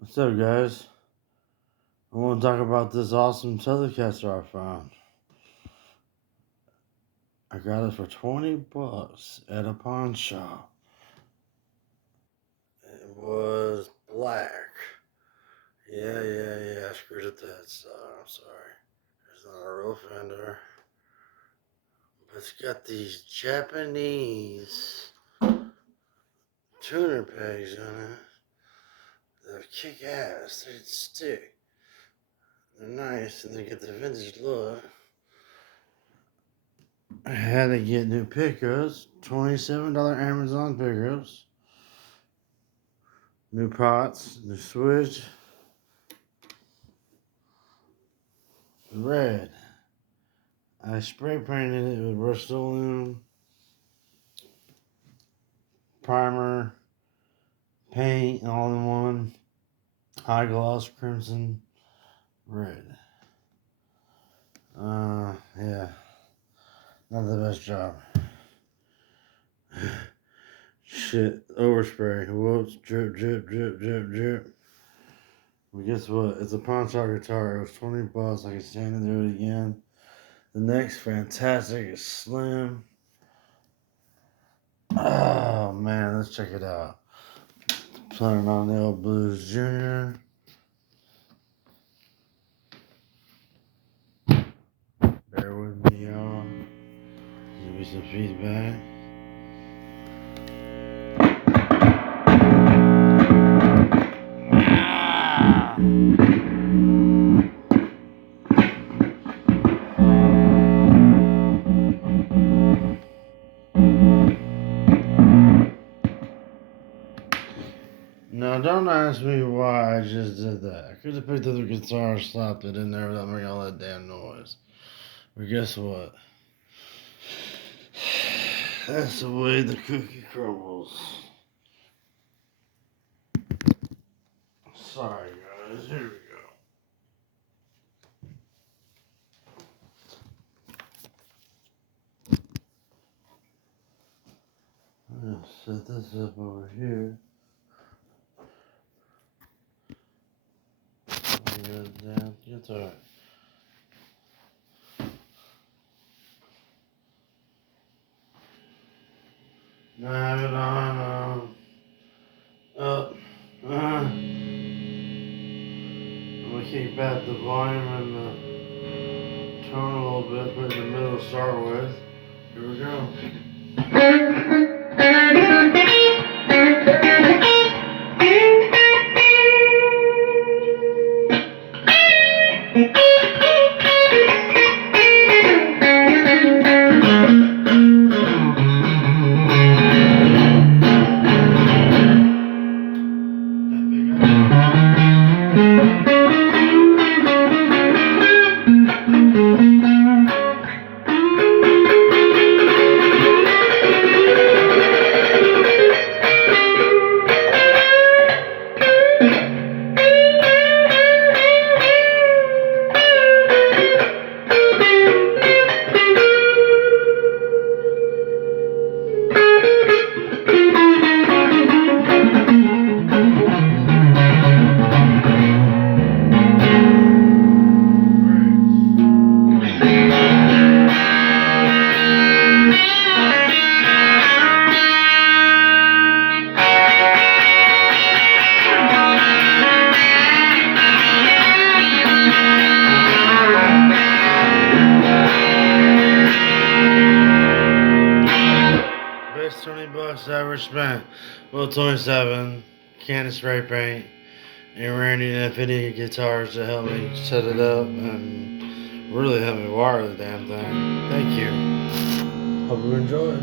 What's up, guys? I want to talk about this awesome Telecaster I found. I got it for $20 at a pawn shop. It was black. Yeah. I screwed up that side. I'm sorry. There's not a real fender. But it's got these Japanese tuner pegs on it. They're kick ass. They stick. They're nice and they get the vintage look. I had to get new pickups, $27 Amazon pickups, new pots, new switch, red. I spray painted it with Rust-Oleum, primer, paint, all in one, high gloss crimson, red. Yeah, not the best job. Shit, overspray. Whoops, drip. But guess what? It's a pawn shop guitar. It was $20. I can stand and do it again. The next fantastic is Slim. Oh man, let's check it out. Playing on the old Blues Junior. Bear with me, y'all. Give me some feedback. Now, don't ask me why I just did that. I could have picked up the guitar and slapped it in there without making all that damn noise. But guess what? That's the way the cookie crumbles. Sorry, guys. Here we go. I'm gonna set this up over here. Damn guitar. Now I have it on up. I'm gonna kick back the volume and the tone a little bit, put it in the middle to start with. Here we go. Best $20 I ever spent. Well, 27 can of spray paint and Randy and Infinity guitars to help me set it up and really help me wire the damn thing. Thank you. Hope you enjoyed.